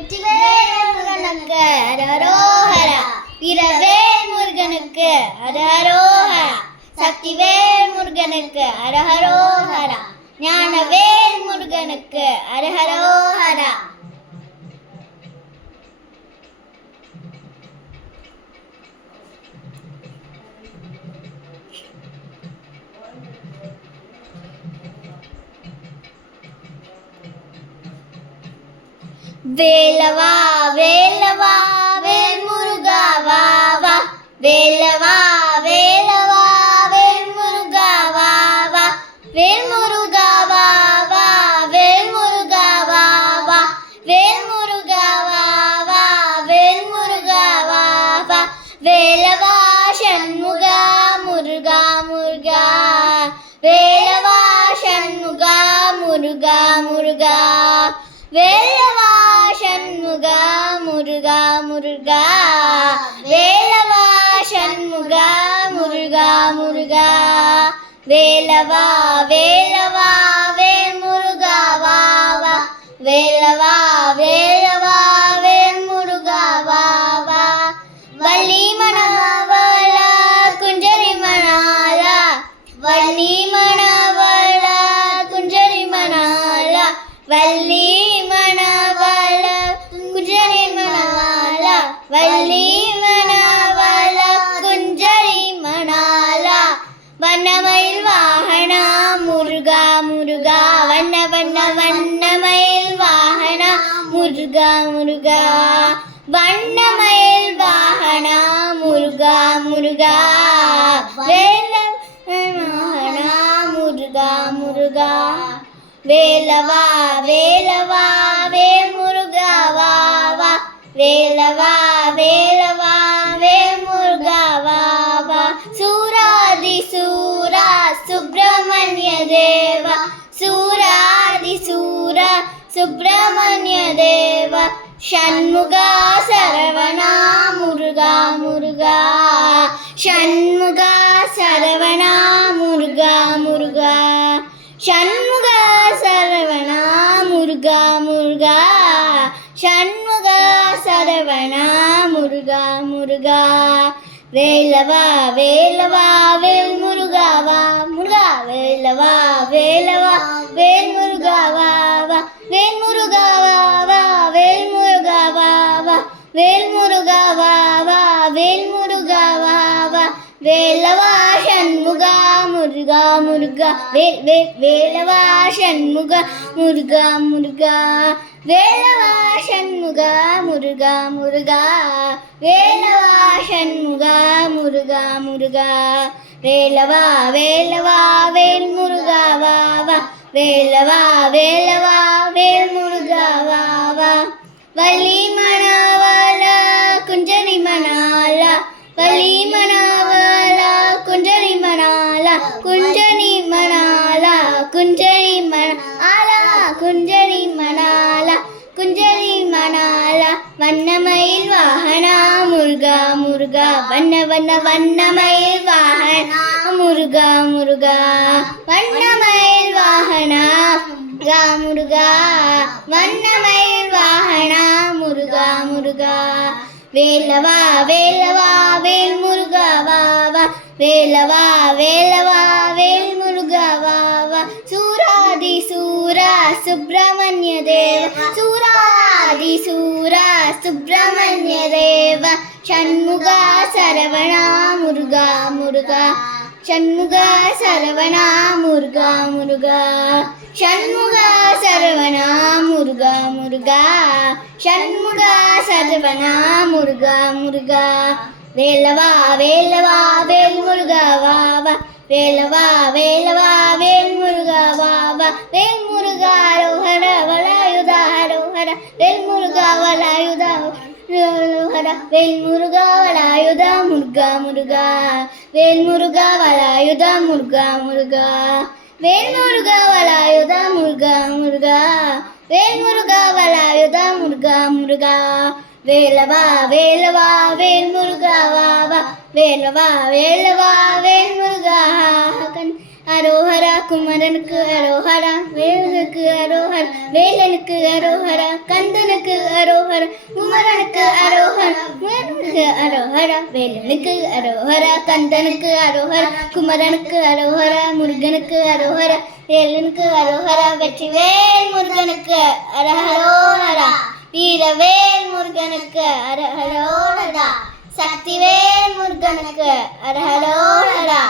வெற்றிவேல் முருகனுக்கு அரரோஹரா. வீரவேல் முருகனுக்கு அரரோஹரா. சக்திவேல் முருகனுக்கு அரஹரோஹரா. ஞானவேல் முருகனுக்கு அரஹரோஹரா. வேலவா வேலவா வேல் முருகா வா வா. வேலவா வேலவா வேல் முருகா வா வா. வேல் முருகா வா வா. வேல் முருகா வா வா. வேல் முருகா வா வா. வேல் முருகா வா வா. வேலவா சண்முகா முருகா முருகா. வேலவா சண்முகா முருகா முருகா. வேலவா சண்முகா முருகா முருகா. வேலவா சண்முகா முருகா முருகா. வேலவா வேலவா வேல் முருகா வா வா. வேலவா வேலவா வேல் முருகா வா வா. வள்ளி மணவாள குஞ்சரி மணாள. வள்ளி மணவாள குஞ்சரி மணாள. வள்ளி மணவாள குஞ்சரி மணவாள. வள்ளி மணவாள குஞ்சரி மணாள. வண்ணமயில் வாகனா முருகா முருகா. வண்ண வண்ண வண்ணமயில் வாகனா முருகா முருகா. வண்ணமயில் வாகனா முருகா முருகா. வாகனா முருகா முருகா. வேலவா வேலவா வேல் முருகா வா வா. வேலவா வேலவா வேல் முருகா வா வா. சூராதி சூரா சுப்பிரமணிய தேவா. சூராதி சூரா சுப்பிரமணிய தேவா. ஷண்முகா சரவணா முருகா முருகா. ஷண்முகா சரவணா முருகா முருகா. ஷண்முகா சரவணா முருகா முருகா. ஷண்முகா சரவணா முருகா முருகா. வேலவா வேலவா வேல் முருகா வா முருகா. வேலவா வேலவா வேல் முருகா வா வா. வேல் முருகா வா வா. வேல் முருகா வா வா. வேல் முருகா வா வா. வேல் முருகா வா வா. வேலவா சண்முகா முருகா முருகா. வேல் வேல் வேலவா சண்முகா முருகா முருகா. வேலவா சண்முகா முருகா முருகா. வேலவா சண்முகா முருகா முருகா. வேலவா வேலவா வேல் முருகா வா வா. வேலவா வேலவா வேல் முருகா வா வா. வள்ளி மணவாள குஞ்சரி மணாள. வள்ளி மணவாள குஞ்சரி மணாள. குஞ்சரி மணாள குஞ்சரி மணாள. குஞ்சரி மணாள குஞ்சரி மணாள. வண்ணமயில் வாகனா முருகா முருகா. வண்ண வண்ண வண்ணமயில் வாகனா முருகா முருகா. வண்ணமயில் வாகனா முருகா முருகா. வண்ணமயில் வாகனா முருகா முருகா. வேலவா வேலவா வேல் முருகா வா வா. வேலவா வேலவா வேல் முருகா வா வா. சூராதி சூரா சுப்பிரமணிய தேவா. சூராதி சூரா சுப்பிரமணிய தேவா. ஷண்முகா சரவணா முருகா முருகா. ஷண்முகா சரவணா முருகா முருகா. ஷண்முகா சரவணா முருகா முருகா. ஷண்முகா சரவணா முருகா முருகா. வேலவா வேலவா வேல் முருகா வா வா. வேலவா வேலவா வேல் முருகா வா வா. வேல் முருகா ஹரோஹர வலாயுதா ஹரோஹர. வேல் முருகா வலாயுதா ஹரோஹர. வேல் முருகா வலாயுதா முருகா முருகா. வேல் முருகா வலாயுதா முருகா முருகா. வேல் முருகா வலாயுதா முருகா முருகா. வேல் முருகா வலாயுதா முருகா முருகா. வேலவா வேலவா வேல் முருகா வா வா. வேலவா வேலவா வேல் முருகா அரோஹரா. குமரனுக்கு அரோஹரா. வேலுக்கு அரோஹரா. வேலனுக்கு அரோஹரா. கந்தனுக்கு அரோஹர குமரனுக்கு அரோஹர வேலனுக்கு அரோஹர வேலனுக்கு அரோஹர கந்தனுக்கு அரோஹர குமரனுக்கு அரோஹர முருகனுக்கு அரோஹர வேலனுக்கு அரோஹர வெற்றிவேல் முருகனுக்கு அரஹரோஹரா வீரவேல் முருகனுக்கு அரஹரோஹரா சக்திவேல் முருகனுக்கு அரஹரோஹரா